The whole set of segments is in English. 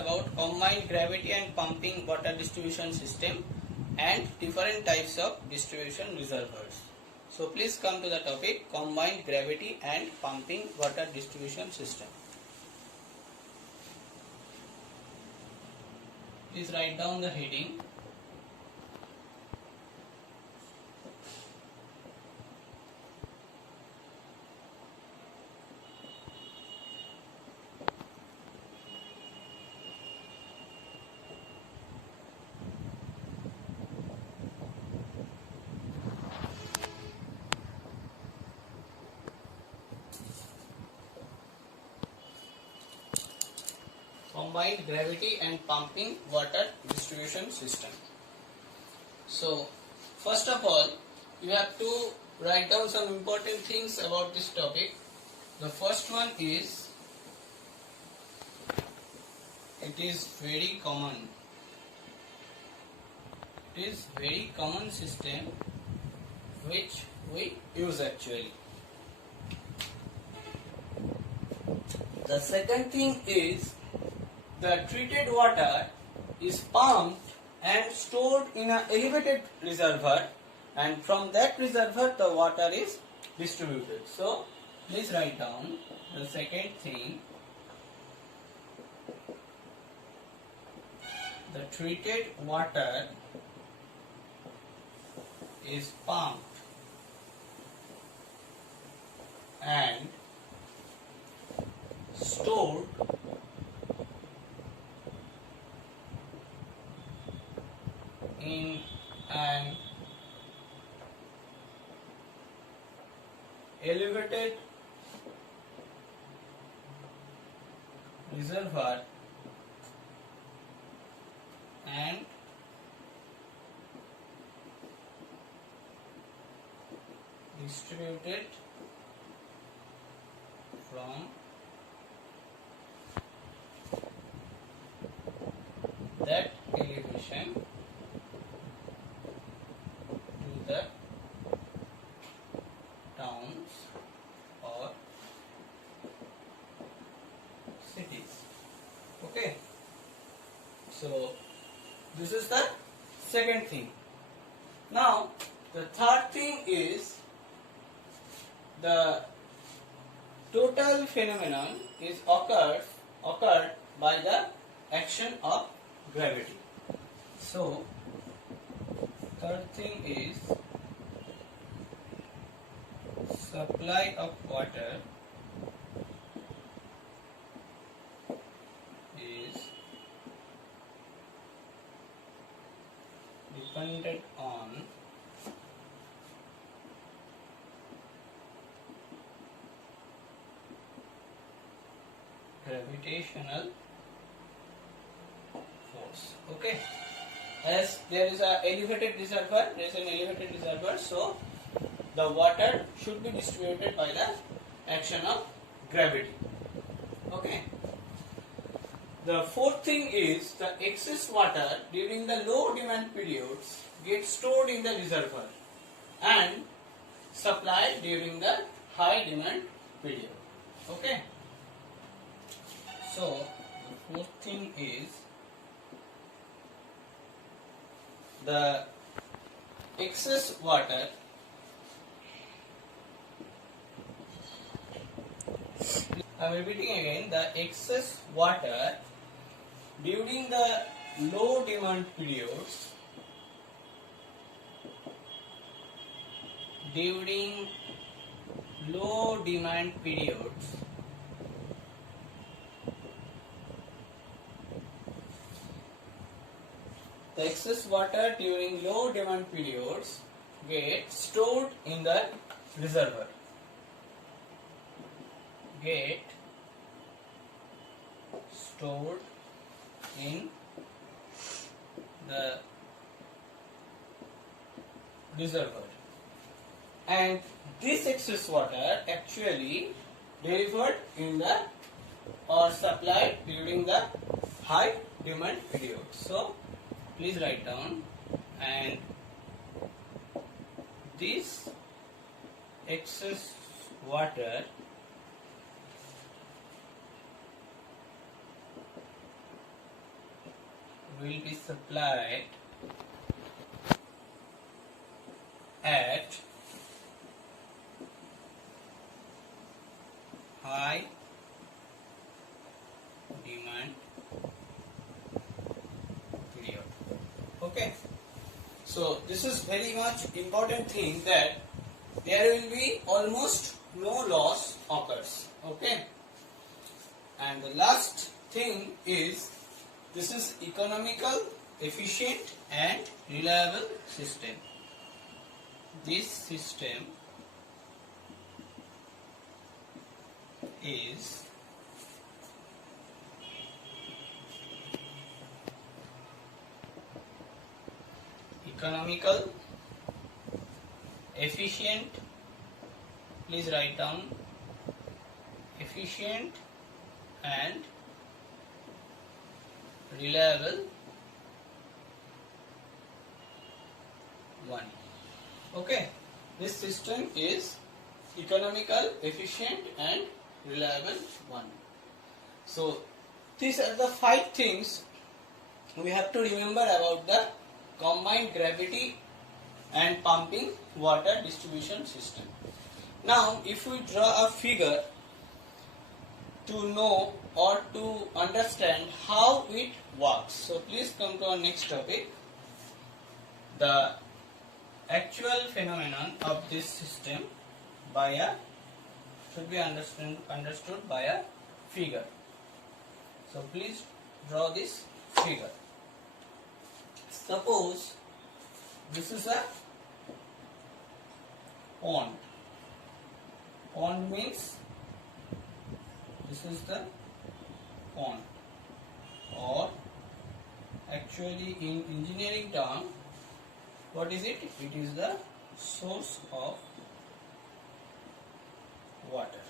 about combined gravity and pumping water distribution system and different types of distribution reservoirs. So please come to the topic combined gravity and pumping water distribution system. Please write down the heading. Combined gravity and pumping water distribution system. So first of all, you have to write down some important things about this topic. The first one is, it is very common. It is very common system which we use actually. The second thing is, the treated water is pumped and stored in an elevated reservoir, and from that reservoir the water is distributed. So please write down the second thing. The treated water is pumped and stored in an elevated reservoir and distributed from that elevation to the towns or cities. Okay, so this is the second thing. Now the third thing is, the total phenomenon is occurred by the action of gravity. So third thing is, supply of water is dependent on gravitational force. Okay, as there is an elevated reservoir, so the water should be distributed by the action of gravity. Okay. The fourth thing is, the excess water during the low demand periods gets stored in the reservoir and supplied during the high demand period. Okay. So the fourth thing is, the excess water I am repeating again, the excess water during the low demand periods the excess water during low demand periods gets stored in the reservoir. Get stored in the reservoir, and this excess water actually delivered in the or supplied during the high demand period. So please write down, and this excess water will be supplied at high demand period. Okay, so this is very much important thing, that there will be almost no loss occurs. Okay, and the last thing is, this is economical, efficient and reliable system. This system is economical, efficient, please write down, efficient and reliable one. Okay, this system is economical, efficient and reliable one. So these are the 5 things we have to remember about the combined gravity and pumping water distribution system. Now if we draw a figure to know or to understand how it works, so please come to our next topic. The actual phenomenon of this system should be understood by a figure. So please draw this figure. Suppose this is a pond. Pond means this is the pond, or actually in engineering term, what is it? It is the source of water.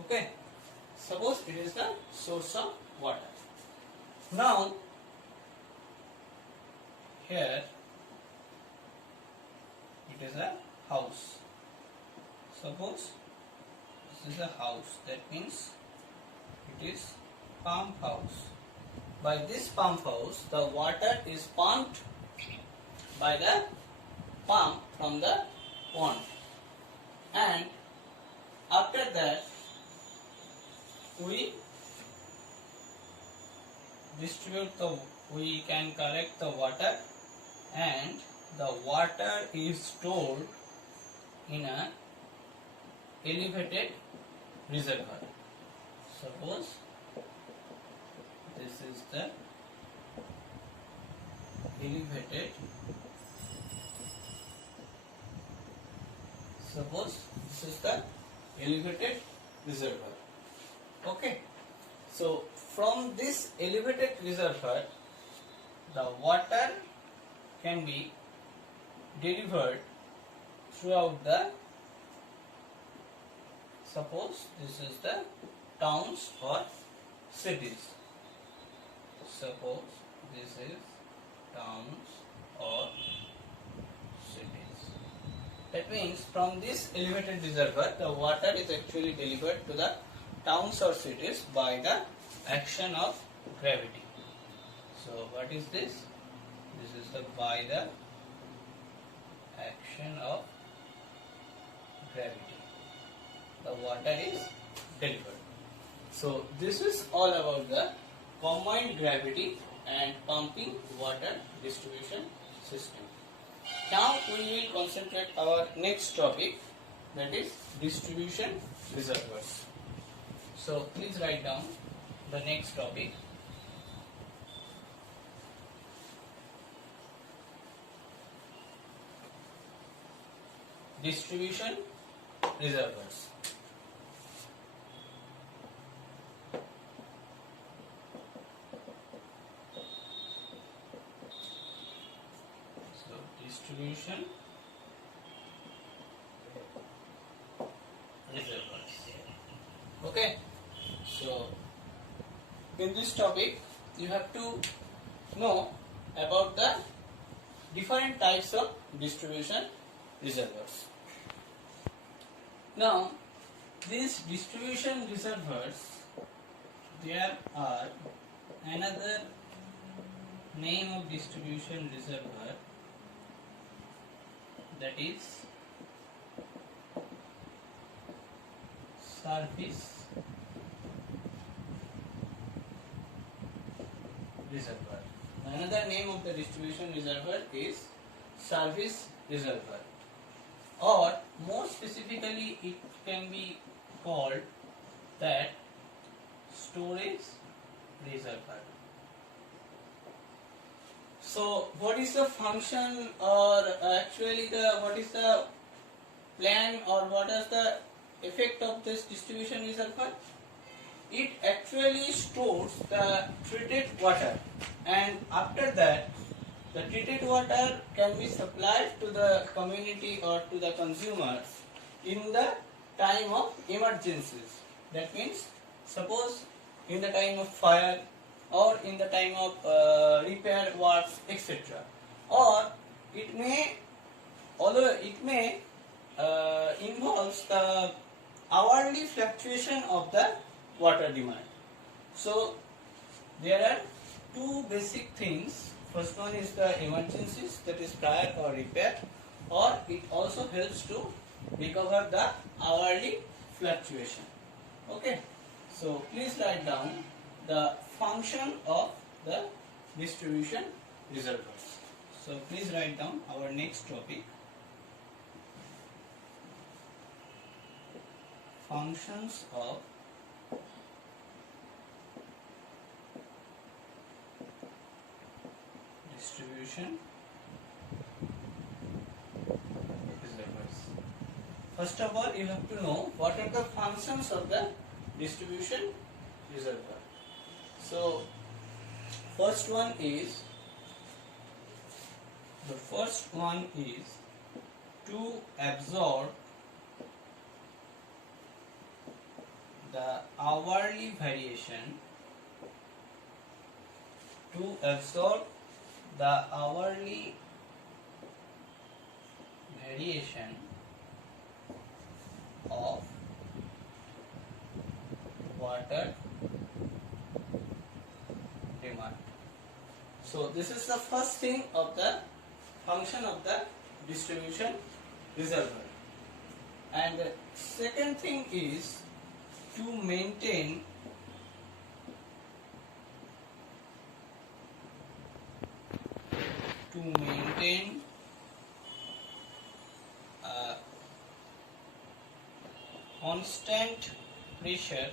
Okay, suppose it is the source of water. Now here it is a house. Suppose this is a house, that means it is pump house. By this pump house, the water is pumped by the pump from the pond, and after that we can collect the water, and the water is stored in a elevated reservoir. Suppose this is the elevated, reservoir. Okay, so from this elevated reservoir, the water can be delivered throughout the, suppose this is the towns or cities. Suppose this is towns or cities. That means from this elevated reservoir, the water is actually delivered to the towns or cities by the action of gravity. So what is this? This is the by the action of gravity, the water is delivered. So this is all about the combined gravity and pumping water distribution system. Now we will concentrate our next topic, that is distribution reservoirs. So please write down the next topic. Distribution reservoirs. So distribution reservoirs. Okay. So in this topic you have to know about the different types of distribution reservoirs. Now these distribution reservoirs, there are another name of distribution reservoir, that is surface reservoir. Another name of the distribution reservoir is surface reservoir, or more specifically it can be called that storage reservoir. So what is the function, or actually what is the plan, or what is the effect of this distribution reservoir? It actually stores the treated water, and after that the treated water can be supplied to the community or to the consumers in the time of emergencies. That means, suppose in the time of fire, or in the time of repair works, etc. Or it may, although it may involves the hourly fluctuation of the water demand. So there are two basic things. First one is the emergencies, that is fire or repair, or it also helps to recover the hourly fluctuation. Okay, so please write down the function of the distribution reservoirs. So please write down our next topic, functions of distribution reservoirs. First of all, you have to know what are the functions of the distribution reservoir. So first one is to absorb the hourly variation, of water demand. So this is the first thing of the function of the distribution reservoir. And the second thing is to maintain constant pressure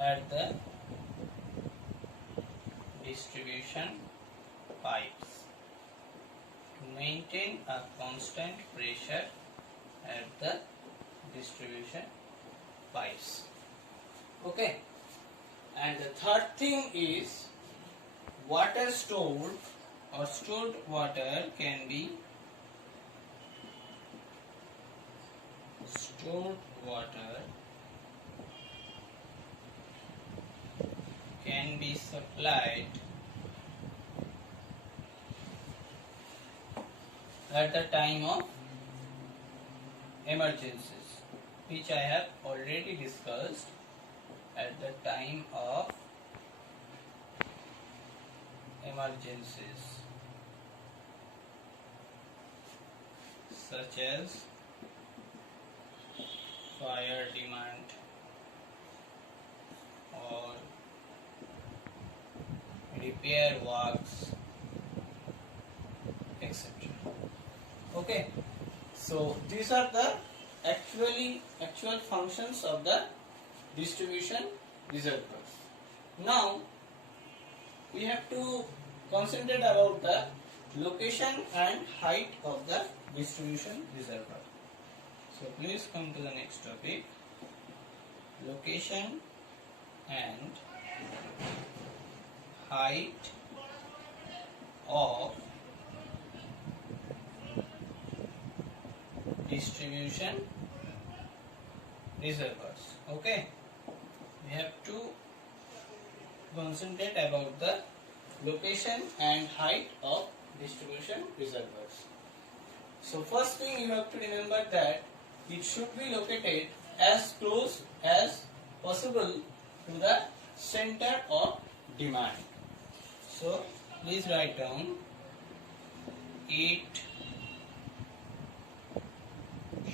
at the distribution pipes. To maintain a constant pressure at the distribution pipes. Okay. And the third thing is water stored, or stored water can be supplied at the time of emergencies, which I have already discussed. At the time of emergencies, such as fire demand or repair works, etc. Okay, so these are the actual functions of the distribution reservoirs. Now we have to concentrate about the location and height of the distribution reservoir. So please come to the next topic, location and height of distribution reservoirs. Okay, we have to concentrate about the location and height of distribution reservoirs. So first thing you have to remember that it should be located as close as possible to the center of demand. So please write down, it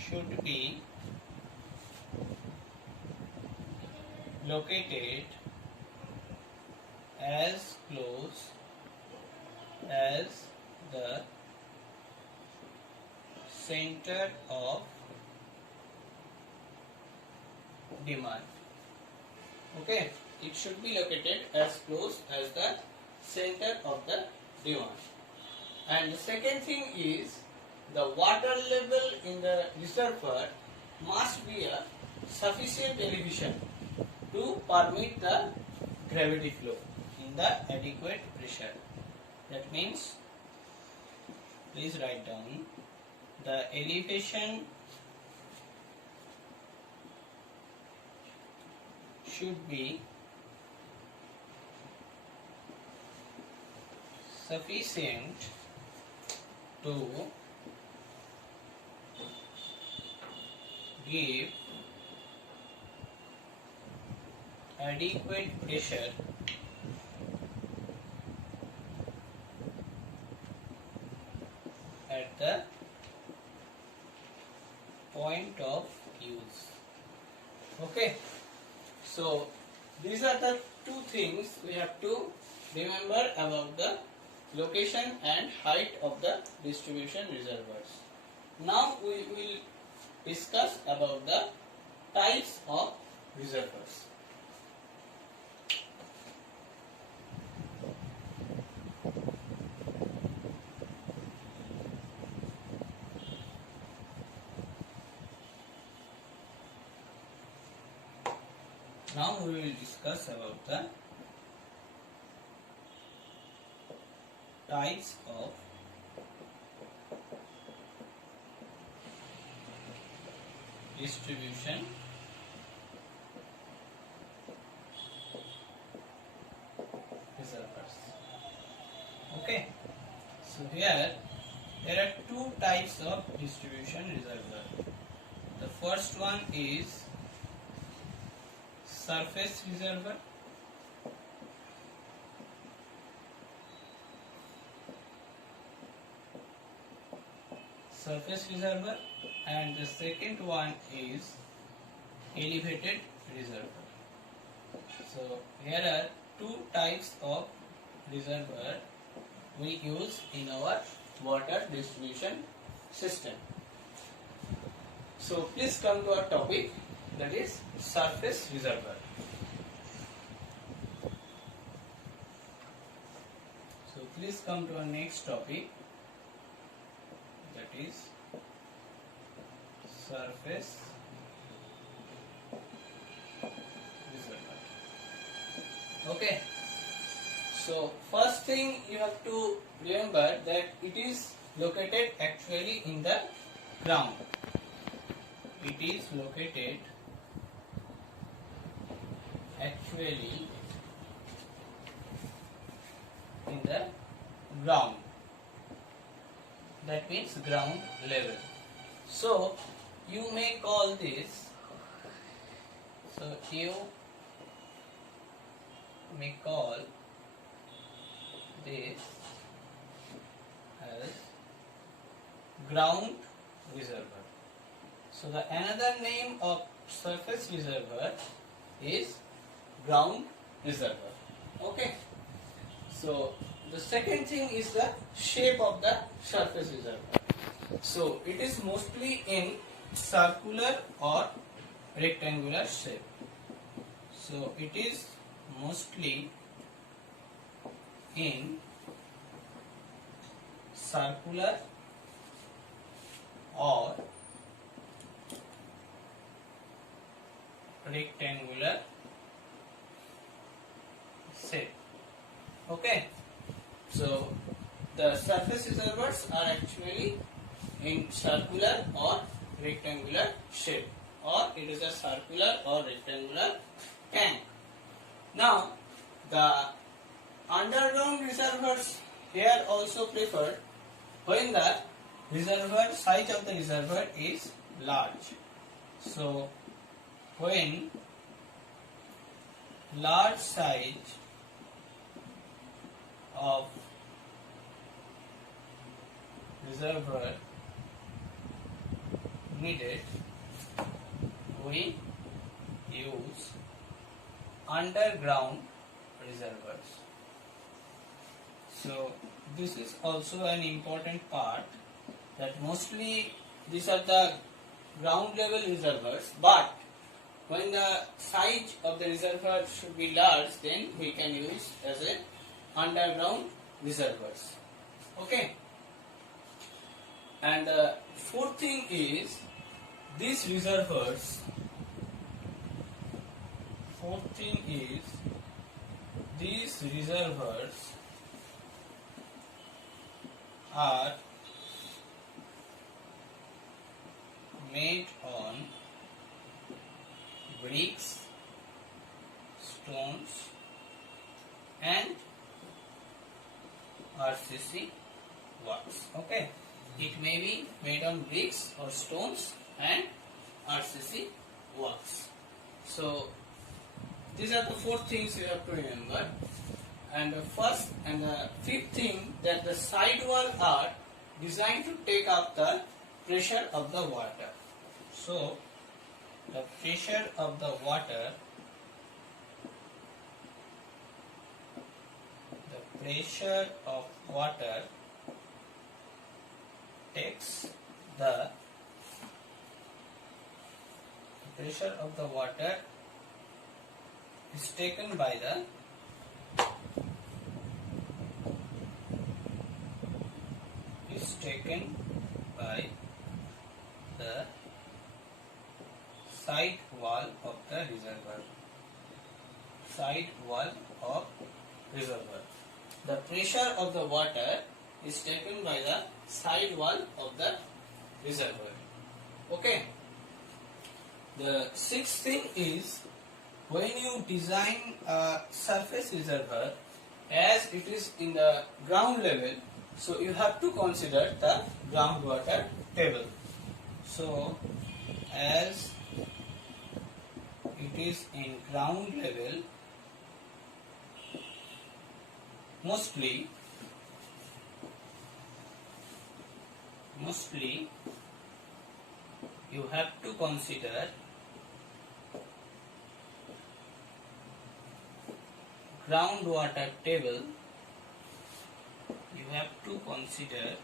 should be located as close as the center of demand. Okay, it should be located as close as the center of the demand. And the second thing is, the water level in the reservoir must be a sufficient elevation to permit the gravity flow in the adequate pressure. That means, please write down, the elevation should be sufficient to give adequate pressure at the point of use. Okay, so these are the two things we have to remember about the location and height of the distribution reservoirs. Now we will discuss about the types of reservoirs. Now we will discuss about the types of distribution reservoirs. Okay, so here there are two types of distribution reservoir. The first one is surface reservoir. And the second one is elevated reservoir. So here are two types of reservoir we use in our water distribution system. So please come to our topic, that is surface reservoir. So please come to our next topic, that is surface reservoir. Okay, so first thing you have to remember that it is located actually in the ground. It is located actually in the ground. That means ground level. So you may call this, as ground reservoir. So the another name of surface reservoir is ground reservoir. Okay. So the second thing is the shape of the surface reservoir. So it is mostly in circular or rectangular shape. So it is mostly in circular or rectangular shape. Okay, so the surface reservoirs are actually in circular or rectangular shape, or it is a circular or rectangular tank. Now the underground reservoirs here also preferred when the reservoir size of the reservoir is large. So when large size of reservoir needed, we use underground reservoirs. So this is also an important part, that mostly these are the ground level reservoirs, but when the size of the reservoir should be large, then we can use as a underground reservoirs. Okay. And the fourth thing is these reservoirs. Fourth thing is these reservoirs are made on bricks, stones and RCC works. Okay, it may be made on bricks or stones and RCC works. So these are the four things you have to remember. And the first and the fifth thing, that the side wall are designed to take up the pressure of the water. So the pressure of the water, takes the pressure of the water is taken by the side wall of the reservoir. Side wall of reservoir. The pressure of the water is taken by the side wall of the reservoir. Okay. The sixth thing is, when you design a surface reservoir, as it is in the ground level, so you have to consider the groundwater table. So as it is in ground level, mostly you have to consider groundwater table. You have to consider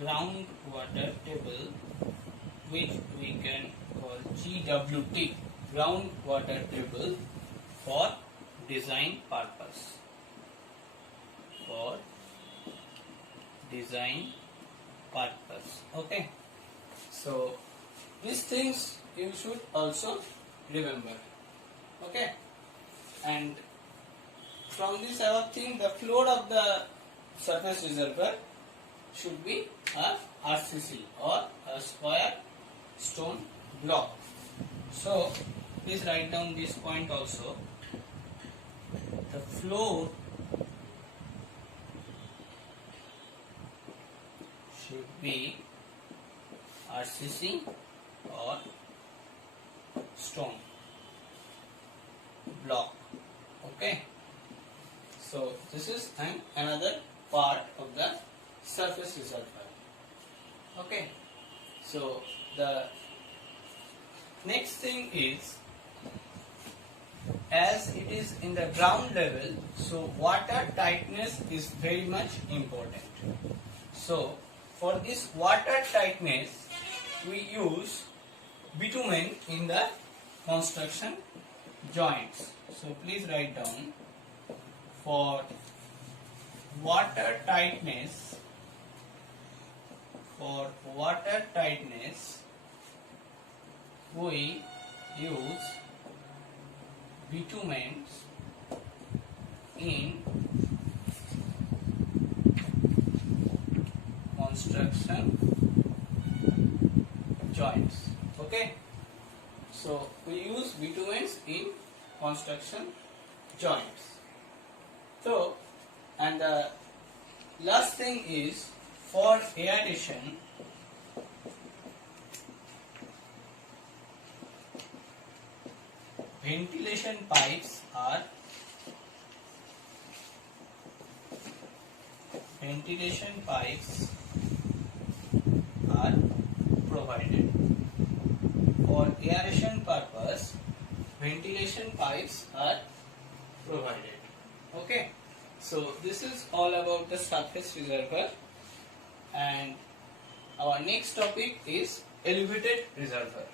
groundwater table, which we can call GWT, groundwater table, for design purpose. For design purpose. Okay. So these things you should also remember. Okay. And from this above thing, the floor of the surface reservoir should be a RCC or a square stone block. So please write down this point also. The floor should be RCC or stone block. Okay. So this is another part of the surface reservoir. Okay. So the next thing is, as it is in the ground level, so water tightness is very much important. So for this water tightness, we use bitumen in the construction joints. So please write down, for water tightness, we use bitumen in construction joints. Okay. So we use bitumen in construction joints. So, and the last thing is, for aeration, ventilation pipes are provided. For aeration purpose, ventilation pipes are provided. Okay, so this is all about the surface reservoir, and our next topic is elevated reservoir.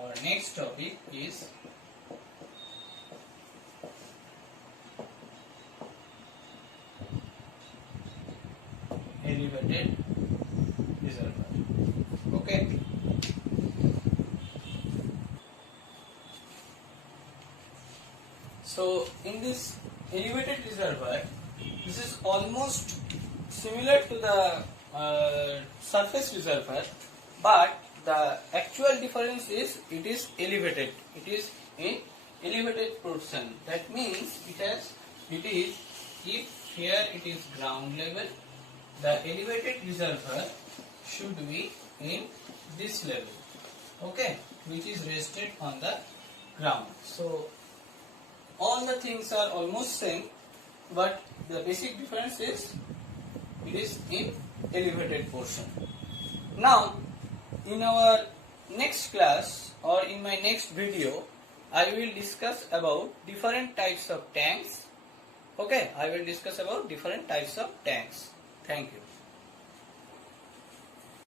Our next topic is elevated reservoir. Okay. So in this elevated reservoir, this is almost similar to the surface reservoir, but the actual difference is it is elevated. It is in elevated portion. That means if here it is ground level, the elevated reservoir should be in this level, okay, which is rested on the ground. So all the things are almost same, but the basic difference is it is in elevated portion. Now in our next class or in my next video, I will discuss about different types of tanks. Okay, I will discuss about different types of tanks. Thank you.